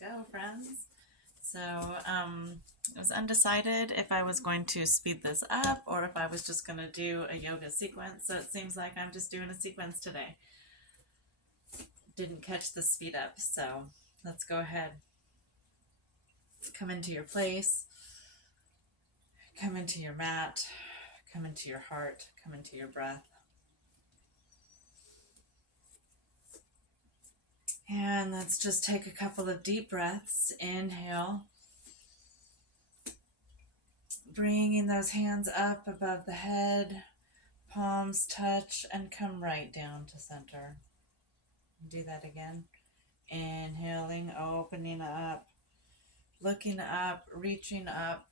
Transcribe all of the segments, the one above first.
go, friends. So, I was undecided if I was going to speed this up or if I was just going to do a yoga sequence. So it seems like I'm just doing a sequence today. Didn't catch the speed up, so let's go ahead. Come into your place, come into your mat, come into your heart, come into your breath. And let's just take a couple of deep breaths. Inhale. Bringing those hands up above the head, palms touch, and come right down to center. Do that again. Inhaling, opening up, looking up, reaching up,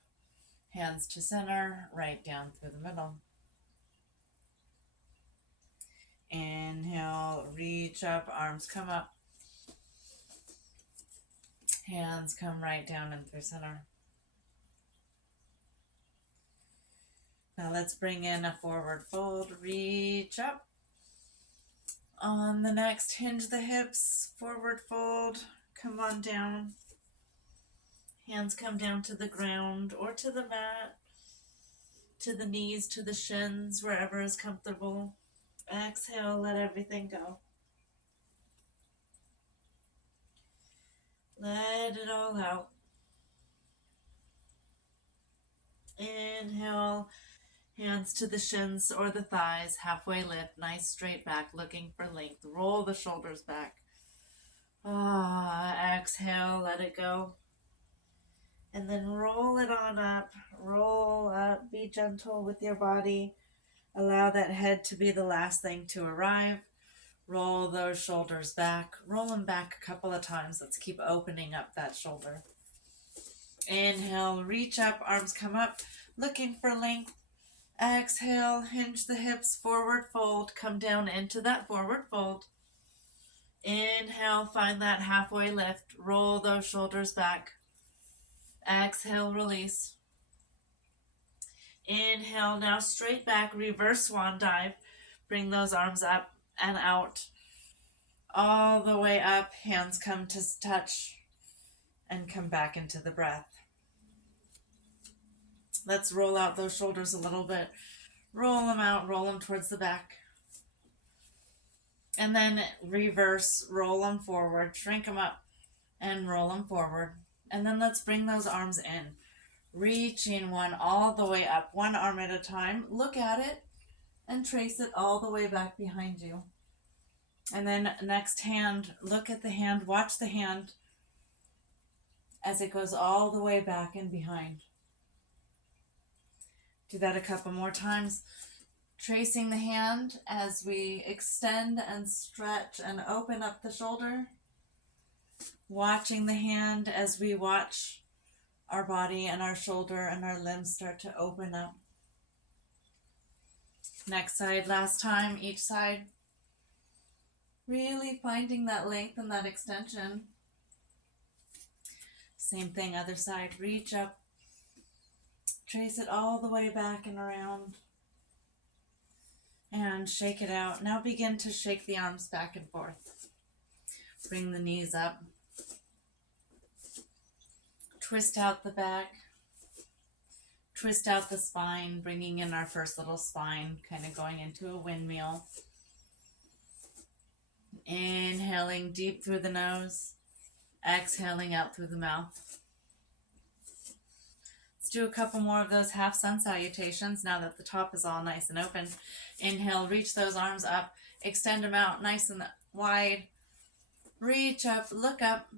hands to center, right down through the middle. Inhale, reach up, arms come up, hands come right down and through center. Now let's bring in a forward fold, reach up. On the next, hinge the hips, forward fold, come on down. Hands come down to the ground or to the mat, to the knees, to the shins, wherever is comfortable. Exhale, let everything go. Let it all out. Inhale, hands to the shins or the thighs, halfway lift, nice straight back, looking for length. Roll the shoulders back. Exhale, let it go. And then roll it on up, roll up, be gentle with your body. Allow that head to be the last thing to arrive. Roll those shoulders back, roll them back a couple of times. Let's keep opening up that shoulder. Inhale, reach up, arms come up, looking for length. Exhale, hinge the hips, forward fold, come down into that forward fold. Inhale, find that halfway lift, roll those shoulders back. Exhale, release. Inhale, now straight back, reverse swan dive. Bring those arms up and out. All the way up, hands come to touch and come back into the breath. Let's roll out those shoulders a little bit. Roll them out, roll them towards the back. And then reverse, roll them forward, shrink them up, and roll them forward. And then let's bring those arms in. Reaching one all the way up, one arm at a time. Look at it and trace it all the way back behind you. And then next hand, look at the hand, watch the hand as it goes all the way back and behind. Do that a couple more times. Tracing the hand as we extend and stretch and open up the shoulder. Watching the hand as we watch our body and our shoulder and our limbs start to open up. Next side, last time, each side. Really finding that length and that extension. Same thing, other side. Reach up. Trace it all the way back and around. And shake it out. Now begin to shake the arms back and forth. Bring the knees up. Twist out the back. Twist out the spine, bringing in our first little spine, kind of going into a windmill. Inhaling deep through the nose. Exhaling out through the mouth. Let's do a couple more of those half sun salutations now that the top is all nice and open. Inhale, reach those arms up, extend them out nice and wide. Reach up, look up.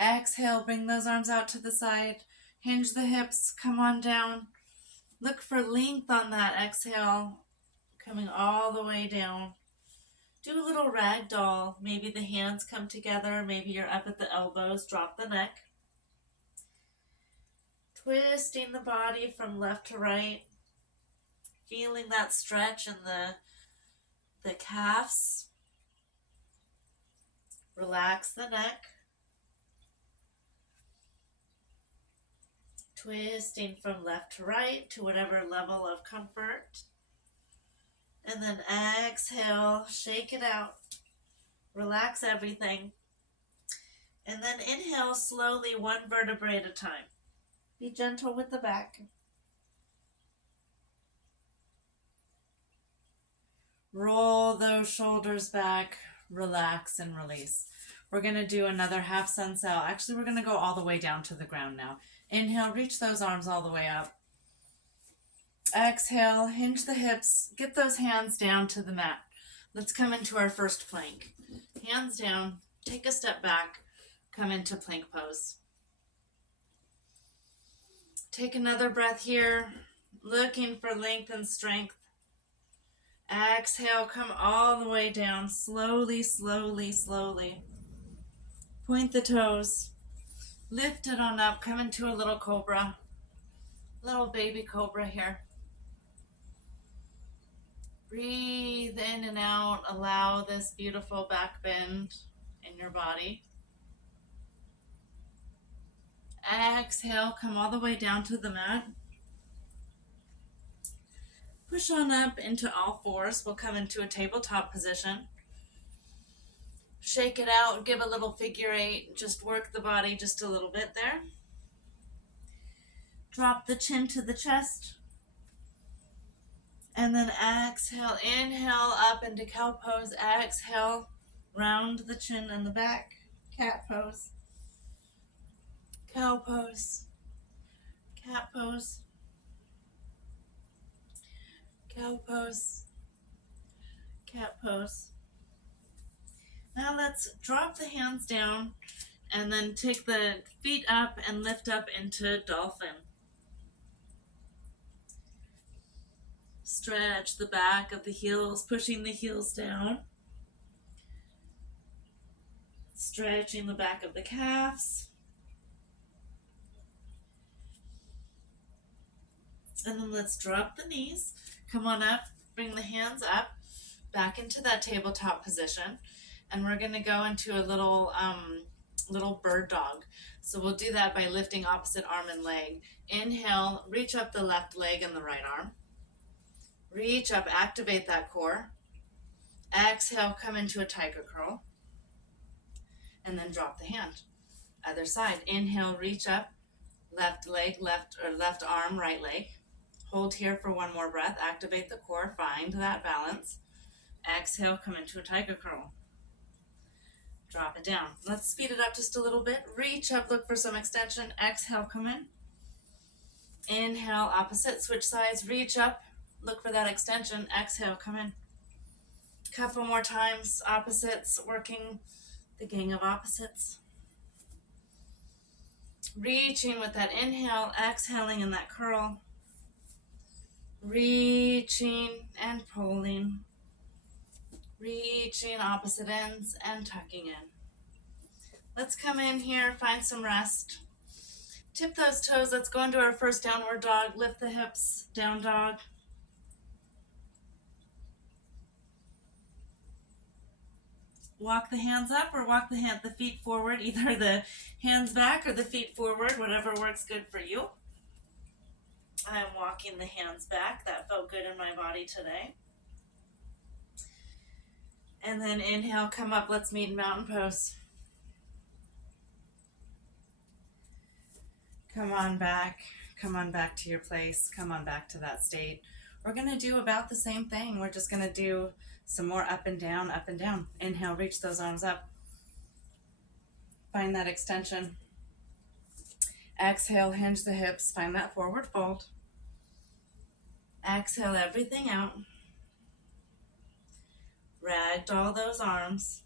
Exhale, bring those arms out to the side. Hinge the hips, come on down. Look for length on that exhale, coming all the way down. Do a little ragdoll. Maybe the hands come together, maybe you're up at the elbows, drop the neck. Twisting the body from left to right. Feeling that stretch in the calves. Relax the neck. Twisting from left to right to whatever level of comfort. And then exhale, shake it out. Relax everything. And then inhale slowly, one vertebrae at a time. Be gentle with the back. Roll those shoulders back, relax and release. We're going to do another half sun sail. Actually, we're going to go all the way down to the ground now. Inhale, reach those arms all the way up. Exhale, hinge the hips, get those hands down to the mat. Let's come into our first plank. Hands down, take a step back, come into plank pose. Take another breath here, looking for length and strength. Exhale, come all the way down, slowly, slowly, slowly. Point the toes, lift it on up, come into a little cobra, little baby cobra here. Breathe in and out, allow this beautiful back bend in your body. Exhale, come all the way down to the mat. Push on up into all fours. We'll come into a tabletop position. Shake it out, give a little figure eight. Just work the body just a little bit there. Drop the chin to the chest. And then exhale, inhale up into cow pose. Exhale, round the chin and the back. Cat pose. Cow pose. Cat pose. Cow pose. Cat pose. Now let's drop the hands down and then take the feet up and lift up into dolphin. Stretch the back of the heels, pushing the heels down. Stretching the back of the calves. And then let's drop the knees. Come on up, bring the hands up, back into that tabletop position. And we're going to go into a little bird dog. So we'll do that by lifting opposite arm and leg. Inhale, reach up the left leg and the right arm. Reach up, activate that core. Exhale, come into a tiger curl. And then drop the hand. Other side. Inhale, reach up, left leg, left arm, right leg. Hold here for one more breath. Activate the core, find that balance. Exhale, come into a tiger curl. Drop it down. Let's speed it up just a little bit. Reach up, look for some extension. Exhale, come in. Inhale, opposite, switch sides. Reach up, look for that extension. Exhale, come in. Couple more times, opposites, working the gang of opposites. Reaching with that inhale, exhaling in that curl. Reaching and pulling. Reaching opposite ends and tucking in. Let's come in here, find some rest. Tip those toes. Let's go into our first downward dog. Lift the hips, down dog. Walk the hands up or walk the feet forward. Either the hands back or the feet forward, whatever works good for you. I am walking the hands back. That felt good in my body today. And then inhale, come up. Let's meet in mountain pose. Come on back to your place. Come on back to that state. We're going to do about the same thing. We're just going to do some more up and down, up and down. Inhale, reach those arms up. Find that extension. Exhale, hinge the hips. Find that forward fold. Exhale everything out. Ragdoll those arms.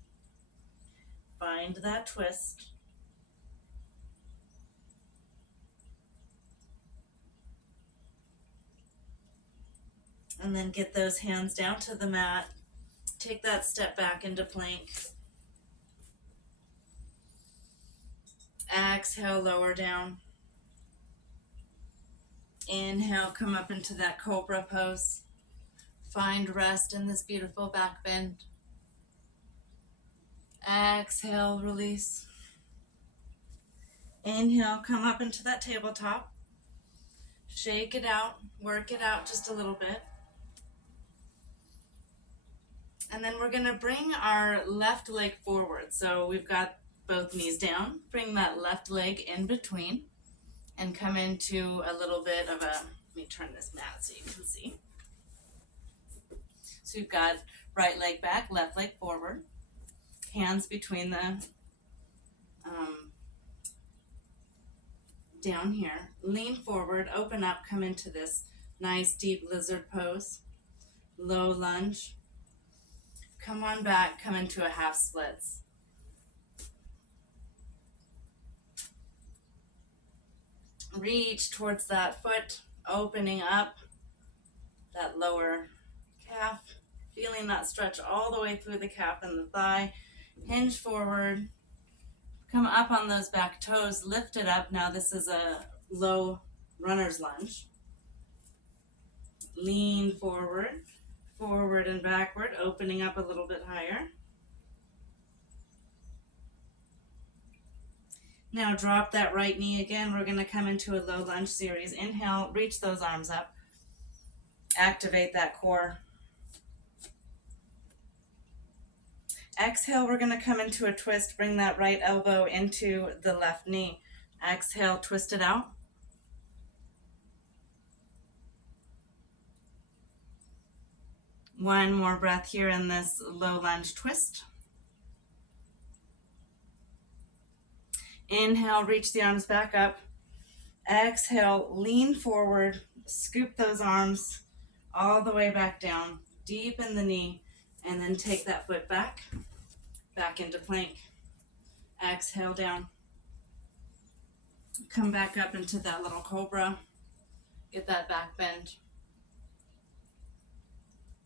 Find that twist. And then get those hands down to the mat. Take that step back into plank. Exhale, lower down. Inhale, come up into that cobra pose. Find rest in this beautiful back bend. Exhale, release. Inhale, come up into that tabletop. Shake it out, work it out just a little bit. And then we're going to bring our left leg forward. So we've got Both knees down. Bring that left leg in between and come into a little bit of a, let me turn this mat so you can see. So you've got right leg back, left leg forward, hands between the, down here. Lean forward, open up, come into this nice deep lizard pose. Low lunge. Come on back, come into a half splits. Reach towards that foot, opening up that lower calf, feeling that stretch all the way through the calf and the thigh. Hinge forward, come up on those back toes, lift it up. Now this is a low runner's lunge. Lean forward, forward and backward, opening up a little bit higher. Now drop that right knee again. We're going to come into a low lunge series. Inhale, reach those arms up. Activate that core. Exhale, we're going to come into a twist. Bring that right elbow into the left knee. Exhale, twist it out. One more breath here in this low lunge twist. Inhale, reach the arms back up. Exhale, lean forward, scoop those arms all the way back down, deepen the knee, and then take that foot back into plank. Exhale down. Come back up into that little cobra. Get that back bend.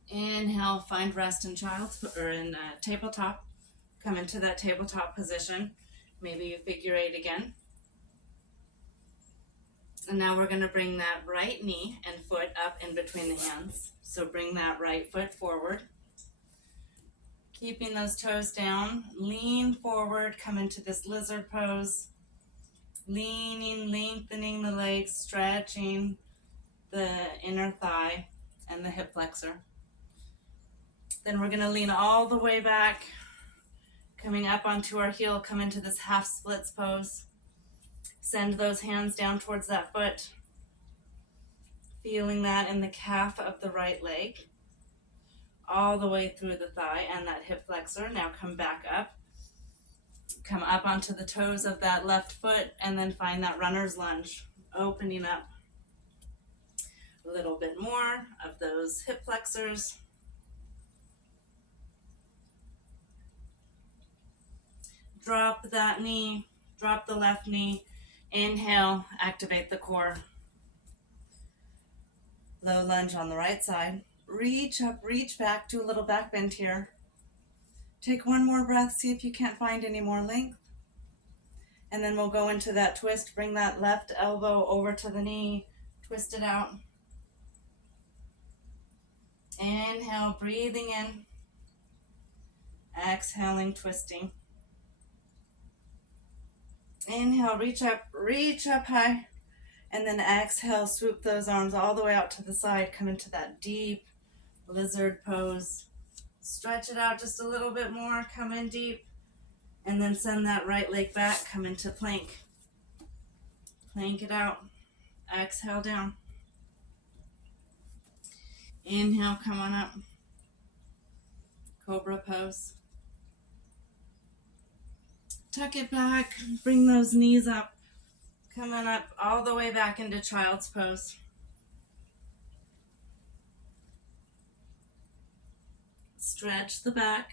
Inhale, find rest in child's or in tabletop. Come into that tabletop position. Maybe you figure eight again. And now we're going to bring that right knee and foot up in between the hands. So bring that right foot forward. Keeping those toes down. Lean forward, come into this lizard pose. Leaning, lengthening the legs, stretching the inner thigh and the hip flexor. Then we're going to lean all the way back, coming up onto our heel, come into this half splits pose. Send those hands down towards that foot, feeling that in the calf of the right leg, all the way through the thigh and that hip flexor. Now come back up, come up onto the toes of that left foot, and then find that runner's lunge, opening up a little bit more of those hip flexors. Drop that knee, drop the left knee. Inhale, activate the core. Low lunge on the right side. Reach up, reach back, do a little back bend here. Take one more breath, see if you can't find any more length. And then we'll go into that twist. Bring that left elbow over to the knee, twist it out. Inhale, breathing in. Exhaling, twisting. Inhale, reach up high. And then exhale, swoop those arms all the way out to the side. Come into that deep lizard pose. Stretch it out just a little bit more. Come in deep. And then send that right leg back. Come into plank. Plank it out. Exhale down. Inhale, come on up. Cobra pose. Tuck it back, bring those knees up, coming up all the way back into child's pose. Stretch the back.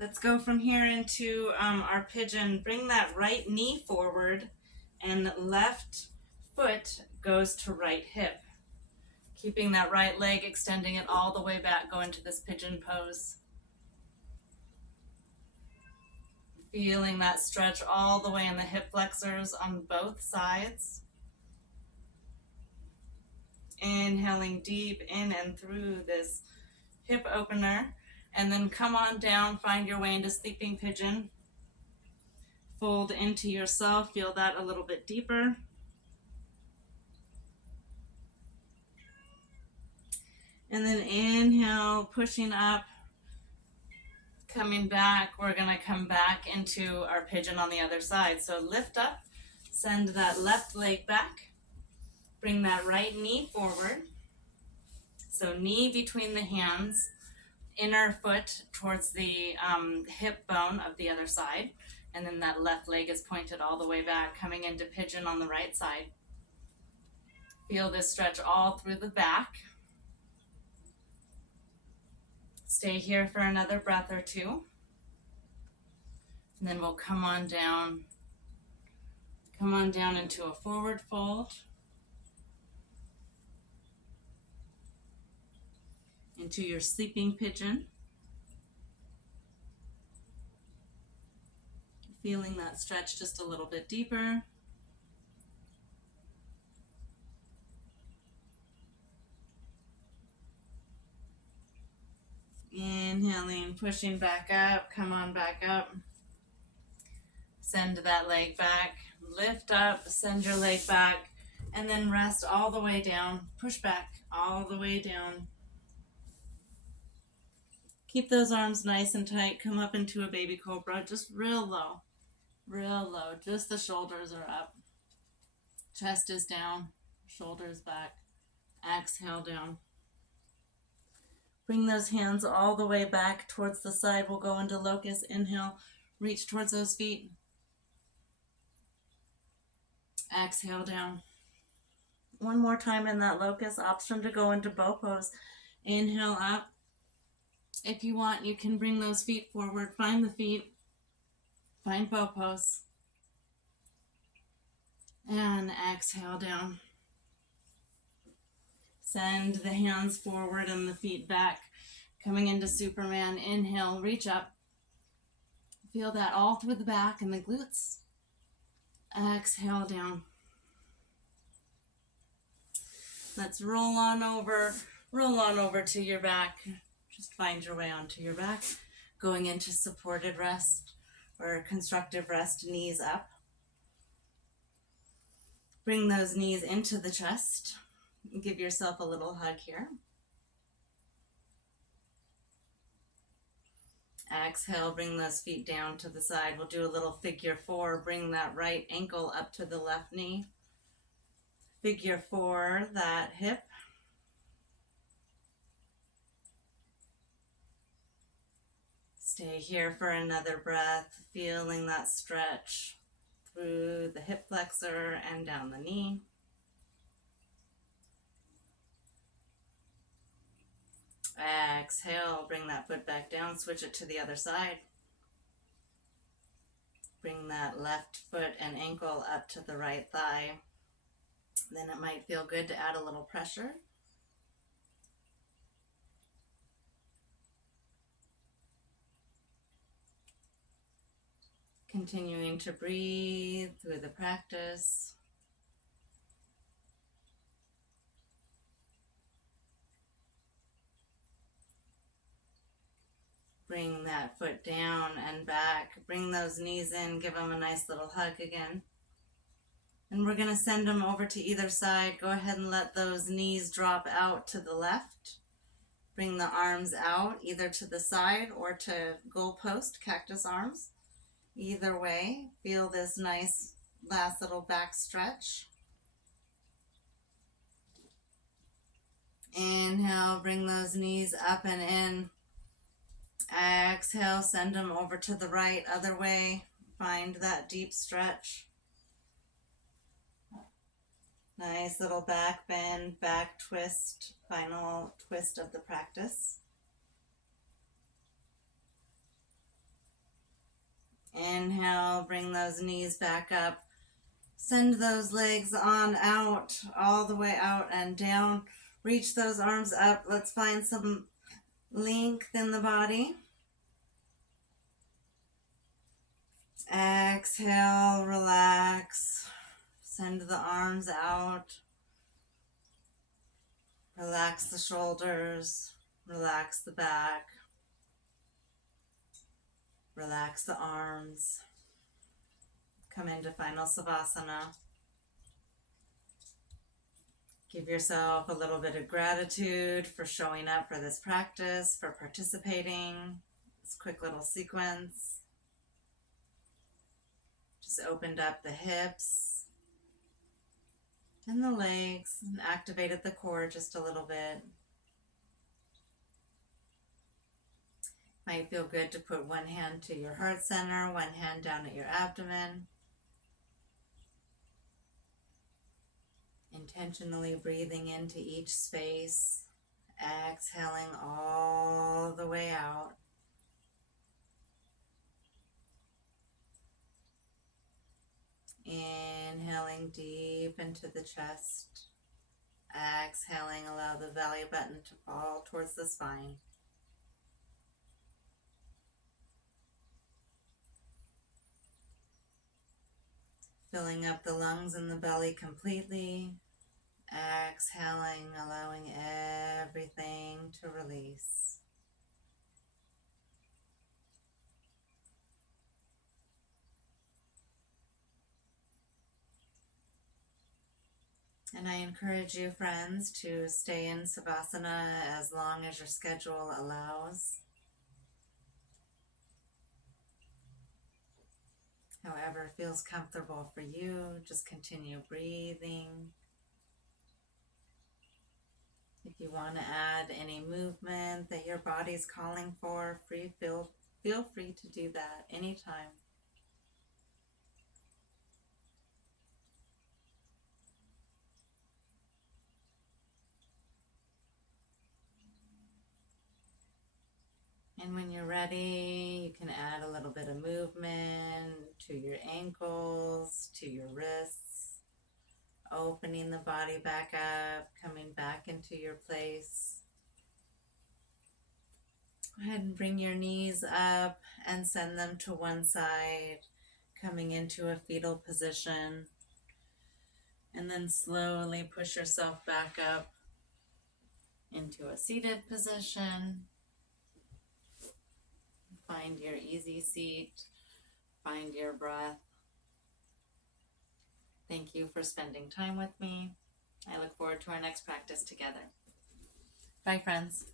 Let's go from here into our pigeon. Bring that right knee forward and left foot goes to right hip. Keeping that right leg, extending it all the way back, go into this pigeon pose. Feeling that stretch all the way in the hip flexors on both sides. Inhaling deep in and through this hip opener. And then come on down, find your way into sleeping pigeon. Fold into yourself. Feel that a little bit deeper. And then inhale, pushing up, coming back. We're going to come back into our pigeon on the other side. So lift up, send that left leg back. Bring that right knee forward. So knee between the hands, inner foot towards the hip bone of the other side. And then that left leg is pointed all the way back, coming into pigeon on the right side. Feel this stretch all through the back. Stay here for another breath or two. And then we'll come on down into a forward fold. Into your sleeping pigeon. Feeling that stretch just a little bit deeper. Inhaling, pushing back up, come on back up. Send that leg back, lift up, send your leg back, and then rest all the way down. Push back all the way down. Keep those arms nice and tight. Come up into a baby cobra, just real low. Real low, just the shoulders are up. Chest is down, shoulders back. Exhale down. Bring those hands all the way back towards the side. We'll go into locust. Inhale, reach towards those feet. Exhale down. One more time in that locust. Option to go into bow pose. Inhale up. If you want, you can bring those feet forward. Find the feet. Find bow pose. And exhale down. Send the hands forward and the feet back. Coming into Superman. Inhale, reach up. Feel that all through the back and the glutes. Exhale down. Let's roll on over to your back. Just find your way onto your back. Going into supported rest or constructive rest, knees up. Bring those knees into the chest. Give yourself a little hug here. Exhale, bring those feet down to the side. We'll do a little figure four. Bring that right ankle up to the left knee. Figure four, that hip. Stay here for another breath, feeling that stretch through the hip flexor and down the knee. Exhale, bring that foot back down, switch it to the other side. Bring that left foot and ankle up to the right thigh. Then it might feel good to add a little pressure. Continuing to breathe through the practice. Bring that foot down and back. Bring those knees in. Give them a nice little hug again. And we're going to send them over to either side. Go ahead and let those knees drop out to the left. Bring the arms out either to the side or to goalpost, cactus arms. Either way, feel this nice last little back stretch. Inhale, bring those knees up and in. Exhale, send them over to the right, other way. Find that deep stretch. Nice little back bend, back twist, final twist of the practice. Inhale, bring those knees back up. Send those legs on out, all the way out and down. Reach those arms up. Let's find some length in the body. Exhale, relax. Send the arms out. Relax the shoulders. Relax the back. Relax the arms. come into final Savasana. Give yourself a little bit of gratitude for showing up for this practice, for participating. This quick little sequence. Just opened up the hips and the legs and activated the core just a little bit. Might feel good to put one hand to your heart center, one hand down at your abdomen. Intentionally breathing into each space, exhaling all the way out. Inhaling deep into the chest. Exhaling, allow the belly button to fall towards the spine. Filling up the lungs and the belly completely. Exhaling, allowing everything to release. And I encourage you, friends, to stay in Savasana as long as your schedule allows. However feels comfortable for you, just continue breathing. If you want to add any movement that your body's calling for, feel free to do that anytime. And when you're ready, you can add a little bit of movement to your ankles, to your wrists, opening the body back up, coming back into your place. Go ahead and bring your knees up and send them to one side, coming into a fetal position. And then slowly push yourself back up into a seated position. Find your easy seat. Find your breath. Thank you for spending time with me. I look forward to our next practice together. Bye, friends.